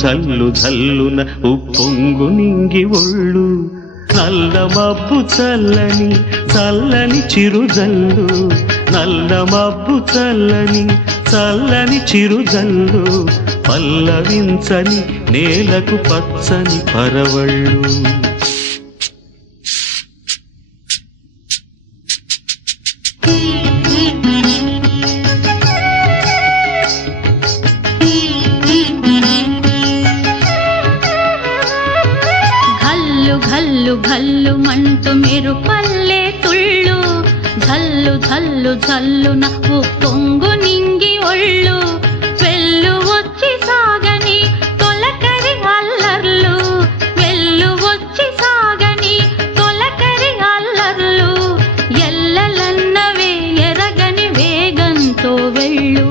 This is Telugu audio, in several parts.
జల్లు జల్లున ఉప్పొంగు నింగి ఒళ్ళు నల్ల మబ్బు చల్లని చల్లని చిరుజల్లు నల్ల మబ్బు చల్లని చల్లని చిరుజల్లు పల్లవించని నేలకు పచ్చని పరవళ్ళు ఘల్లు ఘల్లు మంటూ మీరు పల్లె తుళ్ళు ఝల్లు ఝల్లు ఝల్లున ఉప్పొంగు నింగి ఒళ్ళు వెళ్ళు వచ్చి సాగని తొలకరి అల్లర్లు వెళ్ళు వచ్చి సాగని తొలకరి అల్లర్లు ఎల్లలన్నవే ఎరగని వేగంతో వెళ్ళు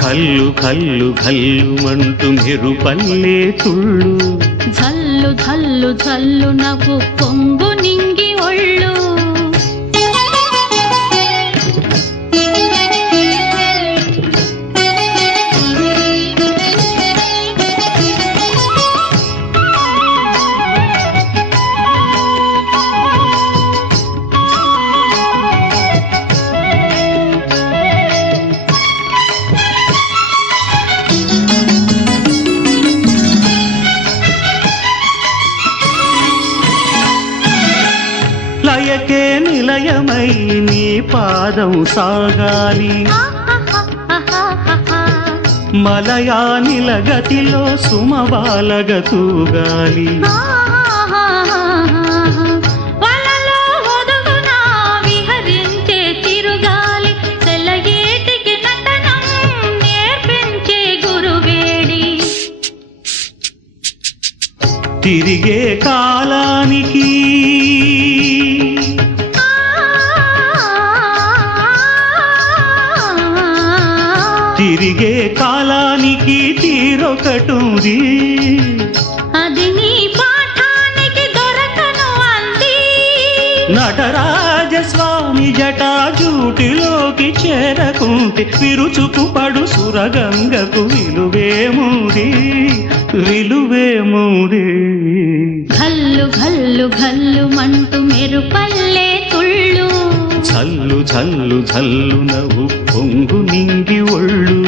కల్లు కల్లు కల్లు మంటూ మీరు పల్లె తుళ్ళు ఝల్లు ఝల్లు ఝల్లు నవ్వు పొంగు నింగి ఒళ్ళు లయకే నిలయమై నీ పాదం సాగాలి మలయానిల గతిలో సుమబాలగ తూగాలి వలలో ఒదుగున విహరించే తిరుగాలి తెల్లగేటికి నటనం నేర్పించే గురువేడి తిరిగే కాలానికి తిరిగే కాలానికి తీరొకటుంది అది నీ పాఠానికి దొరకను అంది నటరాజస్వామి జటాజూటిలోకి చేరకుంటే విరుచుకు పడు సురగంగకు విలువేముంది విలువేముంది ఘల్లు ఘల్లు ఘల్లు మంటూ మెరు పల్లె తుళ్ళు ఝల్లు ఝల్లు ఝల్లు నవ్వు పొంగు నింగి ఒళ్ళు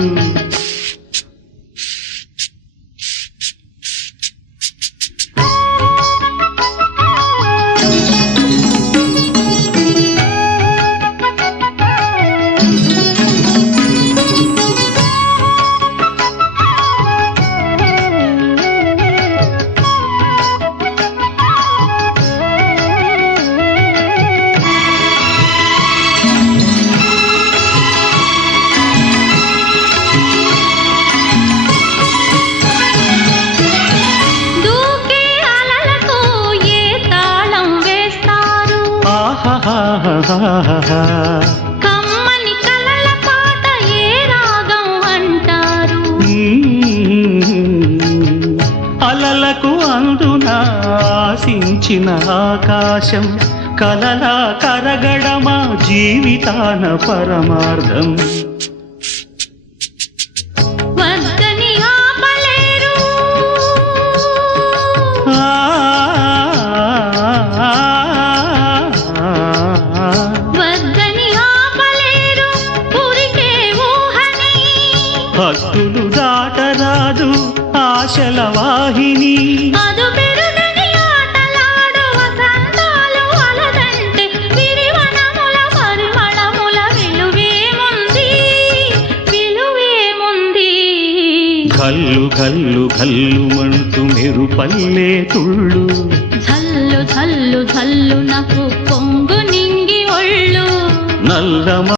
కమ్మని కలల పాట ఏ రాగం అంటారు అలలకు అందున ఆశించిన ఆకాశం కలలా కరగడమా జీవితాన పరమార్థం వద్దని ఆపలేరు భక్తులు దాటరాదు ఆశల వాహిని అదు పెరుగని ఆటలాడు వసంతాలు అలదంటే విరివనముల పరిమళముల విలువేముంది విలువేముంది ఘల్లు ఘల్లు ఘల్లు మంటూ మెరు పల్లె తుళ్ళు ఝల్లు ఝల్లు ఝల్లు నాకు పొంగు నింగి ఒళ్ళు నల్ల